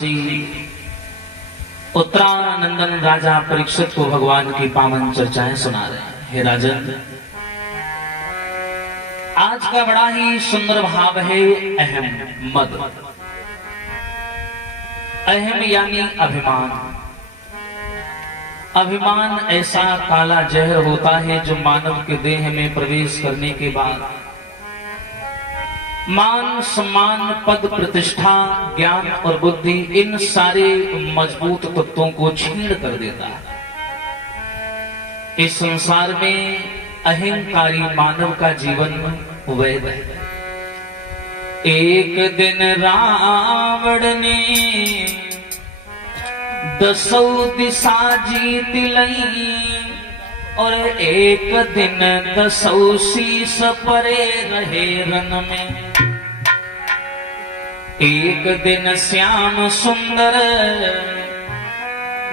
जी उत्तरानंदन राजा परीक्षित को भगवान की पावन चर्चाएं सुना रहे हैं। हे राजन, आज का बड़ा ही सुंदर भाव है अहम मद। अहम यानी अभिमान। अभिमान ऐसा काला जहर होता है जो मानव के देह में प्रवेश करने के बाद मान, सम्मान, पद, प्रतिष्ठा, ज्ञान और बुद्धि इन सारे मजबूत तत्वों को छीन कर देता है। इस संसार में अहंकारी मानव का जीवन वैध है। एक दिन रावण ने दसों दिशा जीत लई और एक दिन दसों शीश परे रहे रन में। एक दिन श्याम सुंदर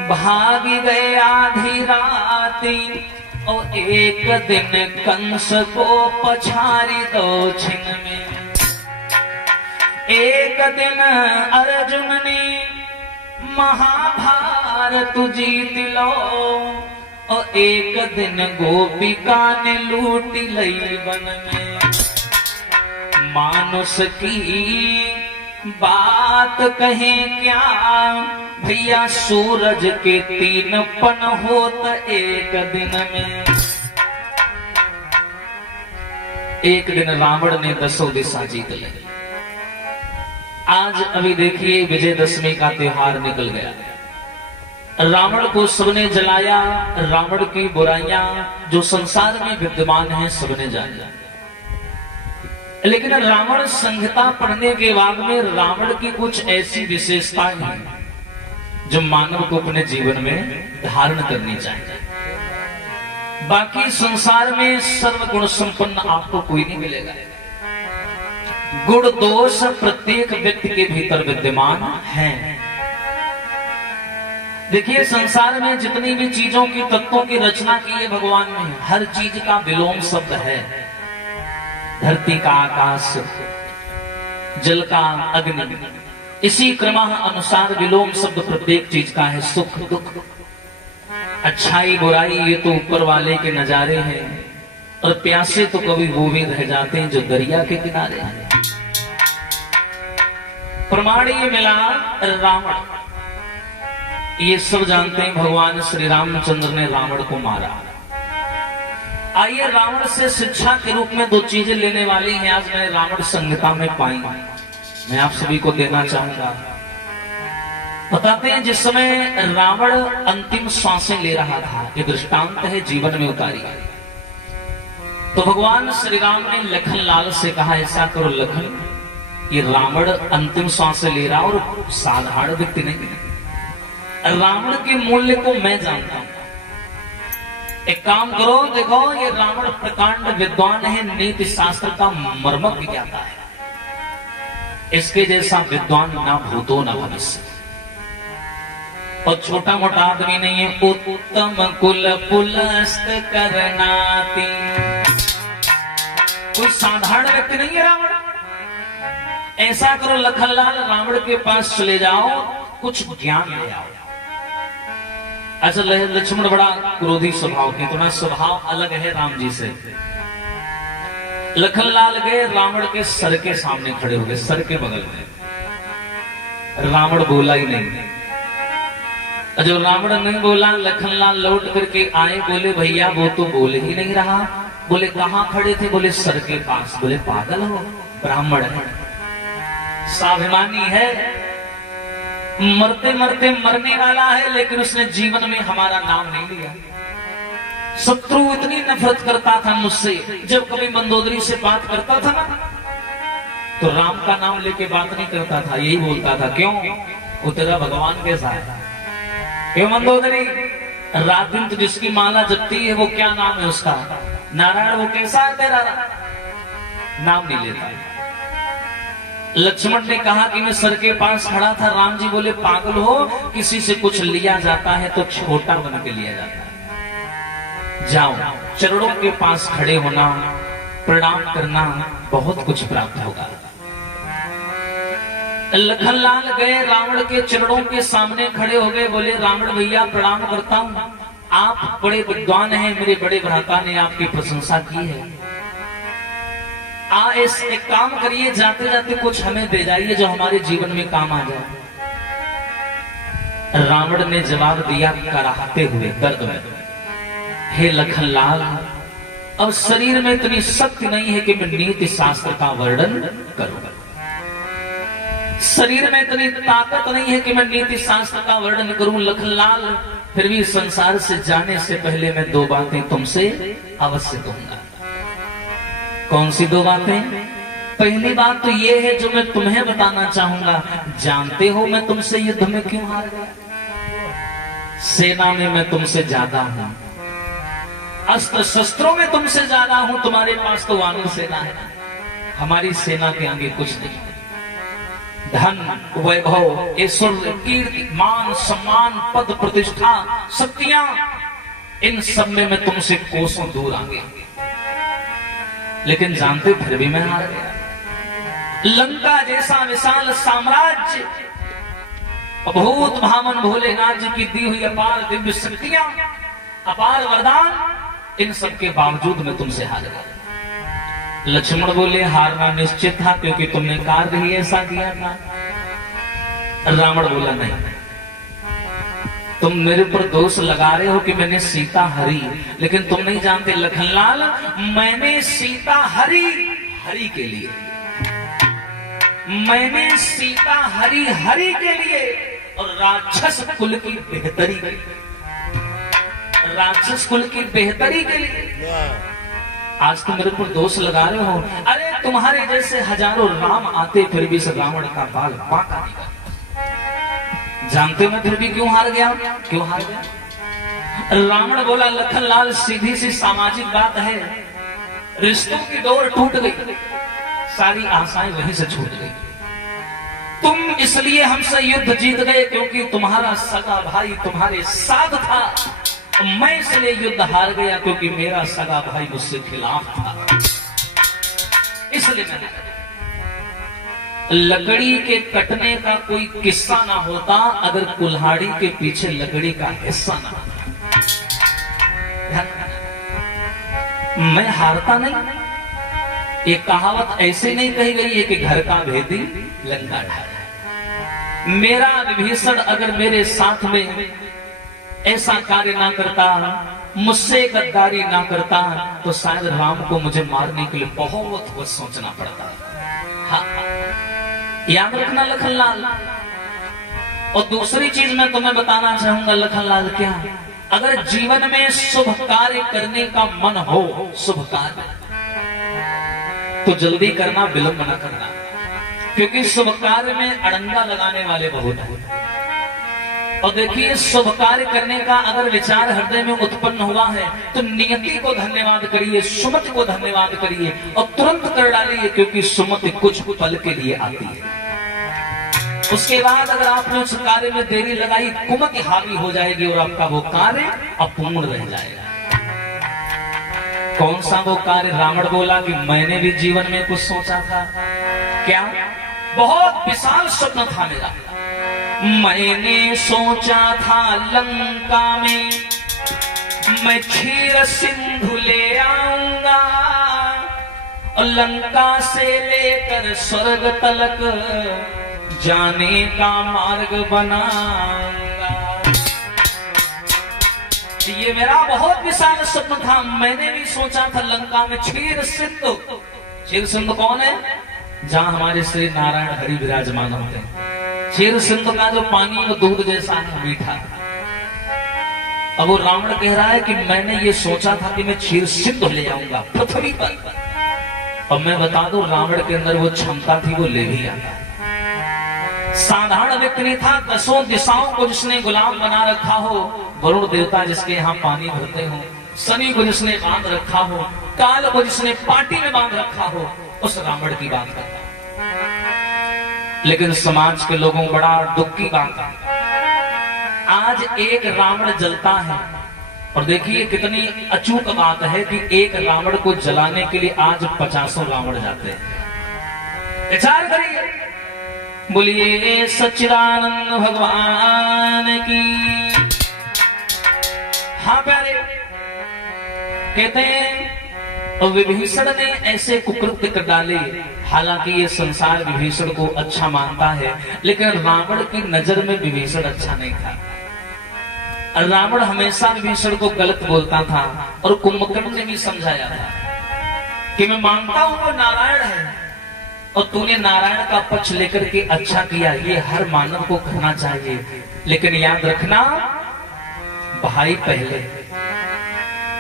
भाग गए आधी राती और एक दिन कंस को पछाड़ी दो छिन में। एक दिन अर्जुन ने महाभारत जीत लो और एक दिन गोपिका ने लूट लई वन में। मानुष की बात कहें क्या भैया, सूरज के तीन पन होत एक दिन में। एक दिन रावण ने दसों दिशा जीत ली। आज अभी देखिए विजयदशमी का त्योहार निकल गया। रावण को सबने जलाया। रावण की बुराइयां जो संसार में विद्यमान हैं सबने जाना। लेकिन रावण संहिता पढ़ने के बाद में रावण की कुछ ऐसी विशेषताएं हैं जो मानव को अपने जीवन में धारण करनी चाहिए। बाकी संसार में सर्वगुण संपन्न आपको कोई नहीं मिलेगा। गुण दोष प्रत्येक व्यक्ति के भीतर विद्यमान हैं। देखिए संसार में जितनी भी चीजों की तत्वों की रचना की है भगवान ने, हर चीज का विलोम शब्द है। धरती का आकाश, जल का अग्नि, इसी क्रम अनुसार विलोम शब्द प्रत्येक चीज का है। सुख दुख, अच्छाई बुराई, ये तो ऊपर वाले के नजारे हैं। और प्यासे तो कभी वो भी रह जाते हैं जो दरिया के किनारे हैं। प्रमाण ये मिला रावण, ये सब जानते हैं भगवान श्री रामचंद्र ने रावण को मारा। आइए रावण से शिक्षा के रूप में दो चीजें लेने वाली हैं आज मैंने रावण संहिता में पाई, मैं आप सभी को देना चाहूंगा। बताते हैं जिस समय रावण अंतिम सांसें ले रहा था, ये दृष्टांत है जीवन में उतारी। तो भगवान श्री राम ने लखन लाल से कहा ऐसा करो लखन, ये रावण अंतिम सांसें ले रहा और साधारण व्यक्ति नहीं है। रावण के मूल्य को मैं जानता हूं। एक काम करो, देखो ये रावण प्रकांड विद्वान है, नीति शास्त्र का मर्म ज्ञाता है। इसके जैसा विद्वान ना भूतो ना भविष्य। और छोटा मोटा आदमी नहीं है। उत्तम कुल पुलस्त करनाति, कोई साधारण व्यक्ति नहीं है रावण। ऐसा करो लखनलाल, रावण के पास चले जाओ, कुछ ज्ञान ले आओ। अच्छा लक्ष्मण बड़ा क्रोधी स्वभाव के, थोड़ा स्वभाव अलग है राम जी से। लखनलाल गए, रावण के सर के सामने खड़े हो गए, सर के बगल में। रावण बोला ही नहीं। जब रावण नहीं बोला, लखनलाल लौट करके आए, बोले भैया वो तो बोल ही नहीं रहा। बोले कहां खड़े थे? बोले सर के पास। बोले पागल हो, ब्राह्मण है, स्वाभिमानी है, मरते मरते मरने वाला है, लेकिन उसने जीवन में हमारा नाम नहीं लिया। शत्रु इतनी नफरत करता था मुझसे, जब कभी मंदोदरी से बात करता था ना तो राम का नाम लेके बात नहीं करता था, यही बोलता था क्यों? वो तेरा भगवान कैसा है? क्यों मंदोदरी? रात दिन तो जिसकी माला जपती है वो क्या नाम है उसका? नारायण। वो कैसा है तेरा? नाम नहीं लेता। लक्ष्मण ने कहा कि मैं सर के पास खड़ा था। राम जी बोले पागल हो, किसी से कुछ लिया जाता है तो छोटा बन के लिया जाता है। जाओ चरणों के पास खड़े होना, प्रणाम करना, बहुत कुछ प्राप्त होगा। लखनलाल गए, रावण के चरणों के सामने खड़े हो गए, बोले रावण भैया प्रणाम करता हूं, आप बड़े विद्वान हैं, मेरे बड़े भ्राता ने आपकी प्रशंसा की है। एक काम करिए, जाते जाते कुछ हमें दे जाइए जो हमारे जीवन में काम आ जाए। रावण ने जवाब दिया कराहते हुए दर्द में, हे लखनलाल, अब शरीर में इतनी शक्ति नहीं है कि मैं नीति शास्त्र का वर्णन करूं, शरीर में इतनी ताकत नहीं है कि मैं नीति शास्त्र का वर्णन करूं। लखनलाल, फिर भी संसार से जाने से पहले मैं दो बातें तुमसे अवश्य कहूंगा। कौन सी दो बातें? पहली बात तो ये है जो मैं तुम्हें बताना चाहूंगा, जानते हो मैं तुमसे युद्ध में क्यों हार गया? सेना में मैं तुमसे ज्यादा हूं, अस्त्र शस्त्रों में तुमसे ज्यादा हूं, तुम्हारे पास तो वानर सेना है, हमारी सेना के आगे कुछ नहीं। धन, वैभव, ऐश्वर्य, कीर्ति, मान, सम्मान, पद, प्रतिष्ठा, शक्तियां, इन सब में मैं तुमसे कोसों दूर आ गया, लेकिन जानते फिर भी मैं हार गया। लंका जैसा विशाल साम्राज्य, भूत भामन भोलेनाथ जी की दी हुई अपार दिव्य शक्तियां, अपार वरदान, इन सब के बावजूद मैं तुमसे हार गया। लक्ष्मण बोले हारना निश्चित था क्योंकि तुमने कार्य ही ऐसा किया था। रावण बोला नहीं, तुम मेरे पर दोष लगा रहे हो कि मैंने सीता हरी, लेकिन तुम नहीं जानते लखनलाल, मैंने सीता हरी हरि के लिए, मैंने सीता हरी हरि के लिए और राक्षस कुल की बेहतरी के लिए, राक्षस कुल की बेहतरी के लिए। आज तुम मेरे पर दोष लगा रहे हो। अरे तुम्हारे जैसे हजारों राम आते फिर भी इस रावण का बाल बांका नहीं करता। जानते हो मैं फिर भी क्यों हार गया? क्यों हार गया? रावण बोला लखनलाल, सीधी सी सामाजिक बात है, रिश्तों की डोर टूट गई, सारी आशाएं वहीं से छूट गई। तुम इसलिए हमसे युद्ध जीत गए क्योंकि तुम्हारा सगा भाई तुम्हारे साथ था, मैं इसलिए युद्ध हार गया क्योंकि मेरा सगा भाई मुझसे खिलाफ था, इसलिए मैंने। लकड़ी के कटने का कोई किस्सा ना होता अगर कुल्हाड़ी के पीछे लकड़ी का हिस्सा ना होता। मैं हारता नहीं। ये कहावत ऐसे नहीं कही गई है कि घर का भेदी लंका ढाला। मेरा विभीषण अगर मेरे साथ में ऐसा कार्य ना करता, मुझसे गद्दारी ना करता, तो शायद राम को मुझे मारने के लिए बहुत कुछ सोचना पड़ता। हाँ, याद रखना लखनलाल। और दूसरी चीज मैं तुम्हें बताना चाहूंगा लखनलाल, क्या अगर जीवन में शुभ कार्य करने का मन हो, शुभ कार्य, तो जल्दी करना, विलंब न करना, क्योंकि शुभ कार्य में अड़ंगा लगाने वाले बहुत हैं। और देखिए, शुभ कार्य करने का अगर विचार हृदय में उत्पन्न हुआ है तो नियति को धन्यवाद करिए, सुमति को धन्यवाद करिए और तुरंत कर डालिए, क्योंकि सुमति कुछ पल के लिए आती है। उसके बाद अगर आपने उस कार्य में देरी लगाई, कुमति हावी हो जाएगी और आपका वो कार्य अपूर्ण रह जाएगा। कौन सा वो कार्य? रावण बोला कि मैंने भी जीवन में कुछ सोचा था। क्या? बहुत विशाल स्वप्न था मेरा। मैंने सोचा था लंका में मैं क्षीर सिंधु ले आऊंगा और लंका से लेकर स्वर्ग तलक जाने का मार्ग बनाऊंगा। ये मेरा बहुत विशाल स्वप्न था। मैंने भी सोचा था लंका में क्षीर सिंधु। क्षीर सिंधु कौन है? जहां हमारे श्री नारायण हरि विराजमान होते हैं। क्षीर सिंधु का जो पानी वो दूध जैसा है, मीठा। अब वो रावण कह रहा है कि मैंने ये सोचा था कि मैं क्षीर सिंधु ले आऊंगा पृथ्वी पर। और मैं बता दूं, रावण के अंदर वो क्षमता थी, वो ले भी आया। साधारण व्यक्ति नहीं था। 10 दिशाओं को जिसने गुलाम बना रखा हो, वरुण देवता जिसके यहाँ पानी भरते हो, शनि को जिसने बांध रखा हो, काल को जिसने पार्टी में बांध रखा हो, उस रावण की बात करता। लेकिन समाज के लोगों बड़ा दुख की बात है, आज एक रावण जलता है। और देखिए कितनी अचूक बात है कि एक रावण को जलाने के लिए आज 50 रावण जाते हैं। विचार करिए, बोलिए सच्चिदानंद भगवान की। हाँ प्यारे, कहते हैं विभीषण ने ऐसे कुकृत्य कर डाले। हालांकि ये संसार विभीषण को अच्छा मानता है, लेकिन रावण की नजर में विभीषण अच्छा नहीं था। रावण हमेशा विभीषण को गलत बोलता था और कुंभकर्ण ने भी समझाया था कि मैं मानता हूं वो नारायण है और तूने नारायण का पक्ष लेकर के अच्छा किया, ये हर मानव को करना चाहिए, लेकिन याद रखना भाई पहले।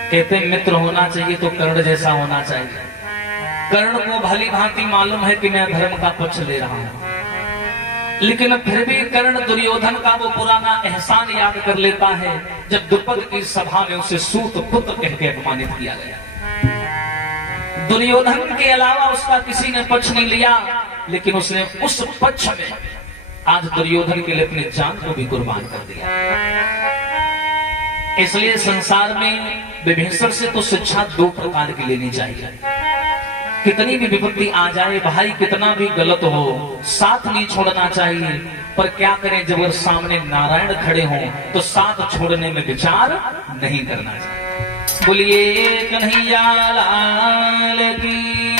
कहते मित्र होना चाहिए तो कर्ण जैसा होना चाहिए। कर्ण को भली भांति मालूम है कि मैं धर्म का पक्ष ले रहा हूं, लेकिन फिर भी कर्ण दुर्योधन का वो पुराना एहसान याद कर लेता है जब द्रुपद की सभा में उसे सूत पुत्र कह के अपमानित किया गया। दुर्योधन के अलावा उसका किसी ने पक्ष नहीं लिया, लेकिन उसने उस पक्ष में आज दुर्योधन के लिए अपनी जान को भी कुर्बान कर दिया। इसलिए संसार में विभीषण से तो शिक्षा दो प्रकार की लेनी चाहिए। कितनी भी विपत्ति आ जाए, भाई कितना भी गलत हो, साथ नहीं छोड़ना चाहिए। पर क्या करें, जब अगर सामने नारायण खड़े हों तो साथ छोड़ने में विचार नहीं करना चाहिए। बोलिए कन्हैया लाल की।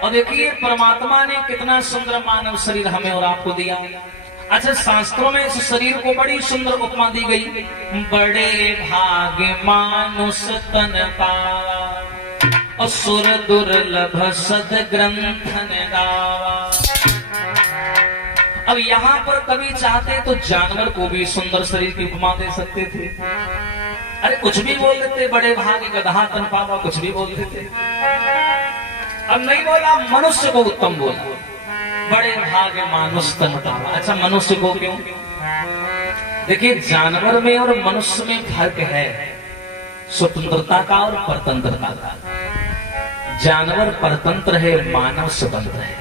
और देखिए परमात्मा ने कितना सुंदर मानव शरीर हमें और आपको दिया। अच्छा, शास्त्रों में इस शरीर को बड़ी सुंदर उपमा दी गई। बड़े भाग्य मानुष तन पावा, असुर दुर्लभ सद ग्रंथन गावा। अब यहाँ पर कभी चाहते तो जानवर को भी सुंदर शरीर की उपमा दे सकते थे। अरे कुछ भी बोल देते, बड़े भाग्य गधा तन पावा, कुछ भी बोल देते। अब नहीं बोला, मनुष्य को उत्तम बोला, बड़े भाग्य मानुष तन पावा। अच्छा, मनुष्य को क्यों? देखिए जानवर में और मनुष्य में फर्क है, स्वतंत्रता का और परतंत्रता का। जानवर परतंत्र है, मानव स्वतंत्र है।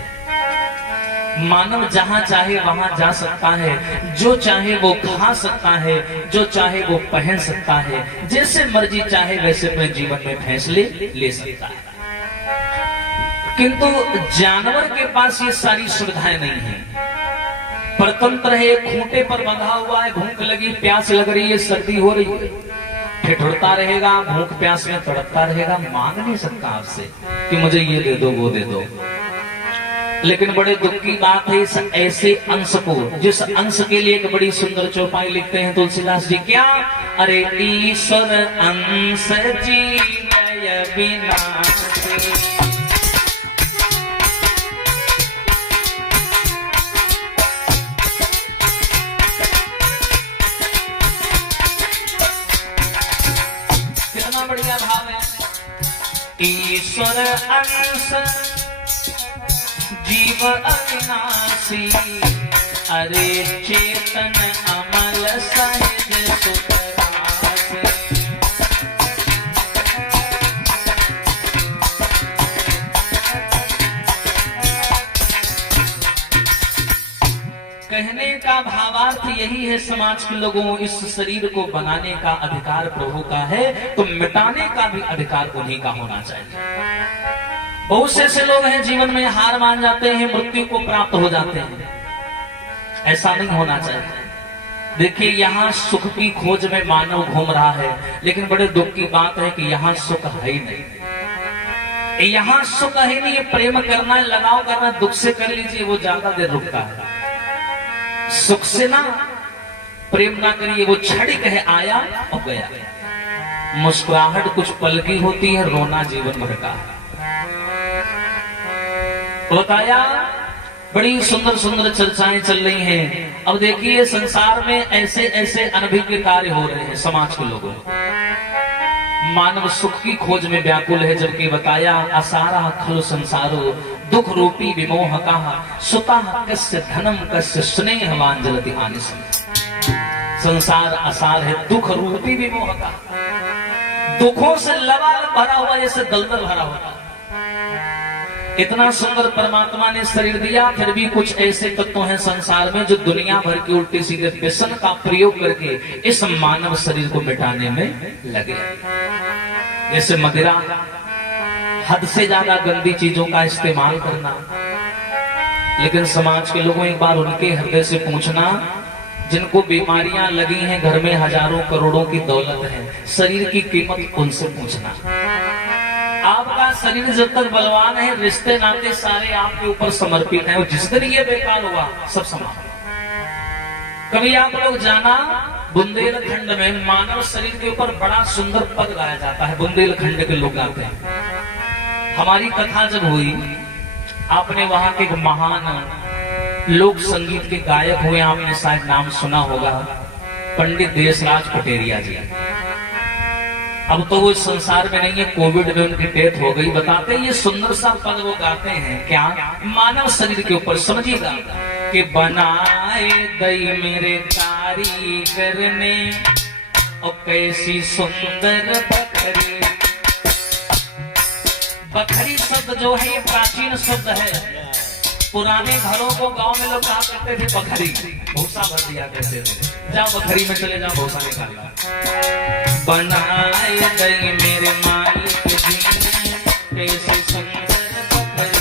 मानव जहां चाहे वहां जा सकता है, जो चाहे वो खा सकता है, जो चाहे वो पहन सकता है, जैसे मर्जी चाहे वैसे अपने जीवन में फैसले ले सकता है। किंतु जानवर के पास ये सारी सुविधाएं नहीं है। परतंत्र है, खूंटे पर बंधा हुआ है, भूख लगी, प्यास लग रही है, सर्दी हो रही है, ठिठुरता रहेगा, भूख प्यास में तड़पता रहेगा, मांग नहीं सकता आपसे कि मुझे ये दे दो वो दे दो। लेकिन बड़े दुख की बात है इस ऐसे अंश को, जिस अंश के लिए एक बड़ी सुंदर चौपाई लिखते हैं तुलसीदास जी। क्या? अरे ईश्वर अंश जीवय विनाशी, बढ़िया भाव है। ईश्वर अंश जीव अविनाशी, अरे चेतन अमल सहज सुखरासी। कहने का भावार्थ यही है, समाज के लोगों, इस शरीर को बनाने का अधिकार प्रभु का है, तो मिटाने का भी अधिकार उन्हीं का होना चाहिए। बहुत से ऐसे लोग हैं जीवन में हार मान जाते हैं, मृत्यु को प्राप्त हो जाते हैं। ऐसा नहीं होना चाहिए। देखिए यहाँ सुख की खोज में मानव घूम रहा है, लेकिन बड़े दुख की बात है कि यहाँ सुख है ही नहीं। यहाँ सुख ही नहीं। प्रेम करना, लगाव करना, दुख से कर लीजिए, वो ज्यादा देर रुकता है। सुख से ना प्रेम ना करिए, वो क्षणिक है, आया और गया। मुस्कुराहट कुछ पल की होती है, रोना जीवन भर का है। बताया, बड़ी सुंदर सुंदर चर्चाएं चल रही हैं। अब देखिए संसार में ऐसे ऐसे अनभिज्ञ कार्य हो रहे हैं समाज के लोगों। मानव सुख की खोज में व्याकुल है, जबकि बताया असारा खलु संसारो दुख रूपी विमोह का सुता कस्य धनम कस्य स्नेहवान जलति आनिसं। संसार असार है, दुख रूपी विमोह का, दुखों से लबालब भरा हुआ, जैसे दलदल भरा हुआ। इतना सुंदर परमात्मा ने शरीर दिया, फिर भी कुछ ऐसे तत्व हैं संसार में जो दुनिया भर की उल्टी सीधे व्यसन का प्रयोग करके इस मानव शरीर को मिटाने में लगे। जैसे मदिरा, हद से ज्यादा गंदी चीजों का इस्तेमाल करना, लेकिन समाज के लोगों एक बार उनके हृदय से पूछना, जिनको बीमारियां लगी हैं, घर में हजारों करोड़ों की दौलत है, शरीर की कीमत उनसे पूछना। आपका शरीर जब तक बलवान है, रिश्ते नाते सारे आपके ऊपर समर्पित हैं, और जिस दिन ये बेकार हुआ सब समाप्त। कभी आप लोग जाना, बुंदेलखंड में मानव शरीर के ऊपर बड़ा सुंदर पद गाया जाता है, बुंदेलखंड के लोग गाते हैं। हमारी कथा जब हुई, आपने वहां के महान लोक संगीत के गायक हुए, आपने शायद नाम सुना होगा, पंडित देशराज पटेरिया जी। अब तो वो इस संसार में नहीं है, कोविड में उनकी डेथ हो गई। बताते हैं ये सुंदर सा पद वो गाते हैं, क्या मानव शरीर के ऊपर, समझिएगा कि बनाए दई मेरे कारीगर ने, और कैसी सुंदर बखरी। बखरी शब्द जो है ये प्राचीन शब्द है। पुराने घरों को गांव में लोग कहा करते थे बखरी, भूसा भर दिया करते थे। जाओ बखरी में चले जाओ, भूसा निकाल। बनाए गई मेरे मालिक जी ने कैसी सुंदर बखरी।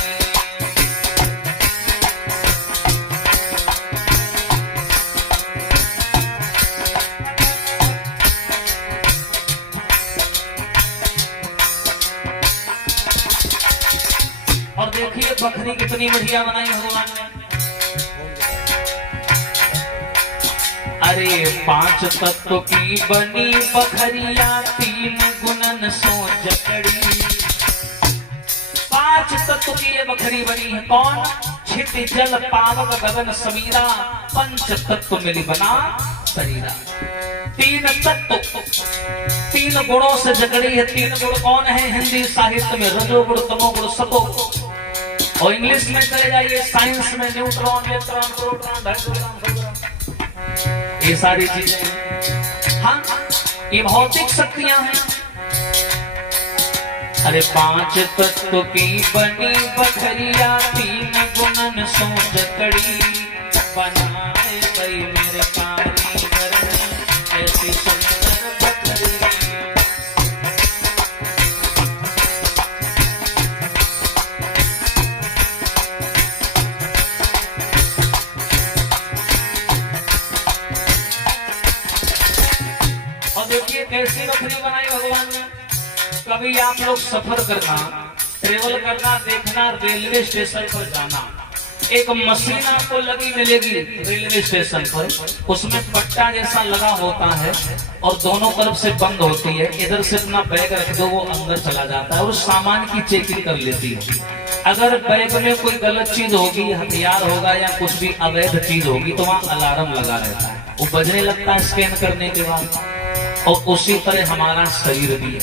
और देखिए बकरी कितनी बढ़िया बनाई भगवान ने। अरे 5 तत्व की बनी बखरिया, 3 गुणन सो जकड़ी। 5 तत्व की ये बखरी बनी है। कौन? छिति जल पावक गगन समीरा, 5 तत्व मिली बना शरीरा। 3 तत्व 3 गुणों से जकड़ी है। 3 गुण कौन है? हिंदी साहित्य में रजोगुण, तमोगुण, सतोगुण। और इंग्लिश में चले जाइए, साइंस में न्यूट्रॉन, इलेक्ट्रॉन, प्रोटॉन, हाइड्रोजन, ये सारी चीजें। हाँ, ये भौतिक शक्तियां हैं। अरे 5 तत्व की बनी बखरिया, 3 गुणन सो जकड़ी। बनाए गई मेरे कारीगर ने ऐसी सुंदर बखरी। देखिए कैसी बकरी बनाई भगवान ने। कभी आप लोग सफर करना, ट्रेवल करना, देखना, रेलवे स्टेशन पर जाना, एक मशीन आपको लगी मिलेगी रेलवे स्टेशन पर। उसमें पट्टा जैसा लगा होता है और दोनों तरफ से बंद होती है। इधर से अपना बैग रख दो, वो अंदर चला जाता है और सामान की चेकिंग कर लेती है। अगर बैग में कोई गलत चीज होगी, हथियार होगा या कुछ भी अवैध चीज होगी, तो वहां अलार्म लगा रहता है, वो बजने लगता है स्कैन करने के बाद। और उसी तरह हमारा शरीर भी है,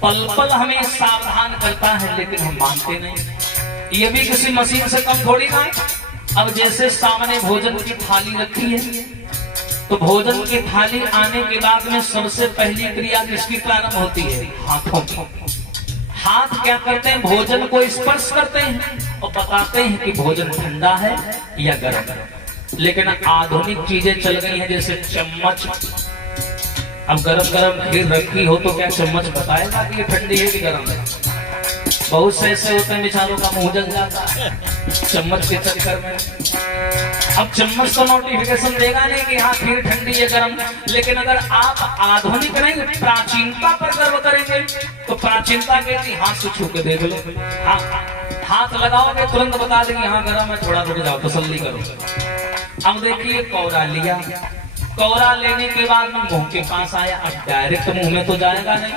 पल पल हमें सावधान करता है, लेकिन हम मानते नहीं। ये भी किसी मशीन से कम थोड़ी ना है। अब जैसे सामने भोजन की थाली रखी है, तो भोजन की थाली आने के बाद में सबसे पहली क्रिया किसकी प्रारंभ होती है? हाथों की। हाथ क्या करते हैं? भोजन को स्पर्श करते हैं और बताते हैं कि भोजन ठंडा है या गर्म। लेकिन आधुनिक चीजें चल गई हैं, जैसे चम्मच। अब गरम गरम खीर रखी हो तो क्या चम्मच बताएगा कि ये ठंडी है कि गर्म है? बहुत से ऐसे होते हैं बेचारों का मुंह जल जाता है चम्मच के चक्कर में। अब चम्मच तो नोटिफिकेशन देगा नहीं कि हाँ खीर ठंडी है गर्म। लेकिन अगर आप आधुनिक नहीं प्राचीनता पर गर्व करेंगे, तो प्राचीनता कहती हाथ से छू के देख लो। हाँ, हाथ लगाओगे तुरंत बता देंगे हाँ गर्म है, थोड़ा रुक जाओ, तसल्ली करो। अब देखिए कौरा लिया, कौरा लेने के बाद में मुंह के पास आया। अब डायरेक्ट मुंह में तो जाएगा नहीं।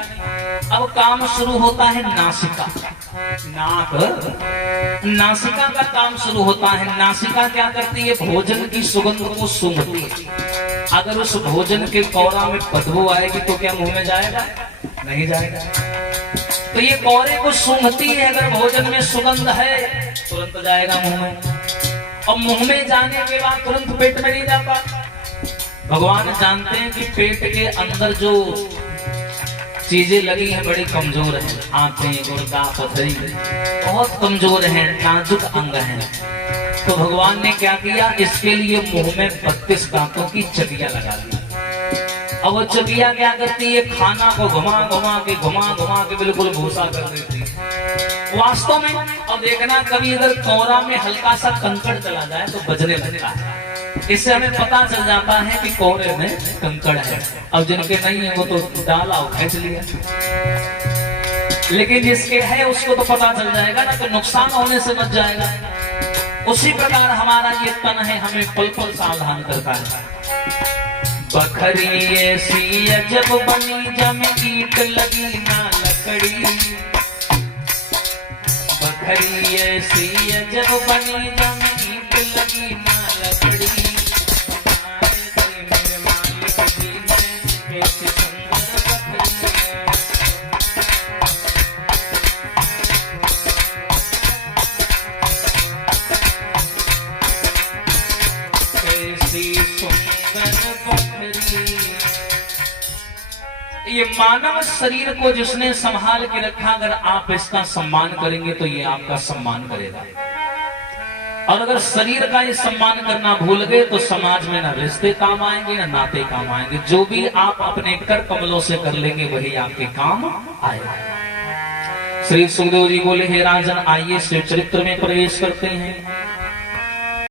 अब काम शुरू होता है नासिका, नासिका का काम शुरू होता है। नासिका क्या करती है? भोजन की सुगंध को सूंघती है। अगर उस भोजन के कौरा में बदबू आएगी तो क्या मुंह में जाएगा? नहीं जाएगा। तो ये कौरे को सूंघती है, अगर भोजन में सुगंध है तुरंत जाएगा मुंह में। और मुंह में जाने के बाद तुरंत पेट में नहीं जाता। भगवान जानते हैं कि पेट के अंदर जो चीजें लगी हैं बड़ी कमजोर हैं। आंखें, गुर्दा, पथरी बहुत कमजोर हैं, नाजुक अंग हैं। तो भगवान ने क्या किया? इसके लिए मुंह में 32 दांतों की चबिया लगा दी। अब वो चबिया क्या करती है? खाना को घुमा घुमा के बिल्कुल भूसा कर देती है। वास्तव में अब देखना, कभी अगर कौरा में हल्का सा कंकड़ चला जाए तो बजने लगता है। इससे हमें पता चल जाता है कि कौरे में कंकड़ है। अब जिनके नहीं है वो तो डाला और खेच लिया, लेकिन जिसके है उसको तो पता चल जाएगा ना, तो नुकसान होने से बच जाएगा। उसी प्रकार हमारा ये तन है, हमें पल पल सावधान करता है। बखरी ऐसी अजब बनी जम ईट लगी ना लकड़ी, बखरी ऐसी अजब बनी जम ईट लगी ना लकड़ी, मेरे मालिक जी ने कैसी सुंदर बखरी, कैसी सुंदर बखरी। ये मानव शरीर को जिसने संभाल के रखा, अगर आप इसका सम्मान करेंगे तो ये आपका सम्मान करेगा। और अगर शरीर का ये सम्मान करना भूल गए तो समाज में ना रिश्ते काम आएंगे ना नाते काम आएंगे। जो भी आप अपने कर कमलों से कर लेंगे वही आपके काम आएगा। श्री सुखदेव जी बोले, हे राजन आइए शिव चरित्र में प्रवेश करते हैं।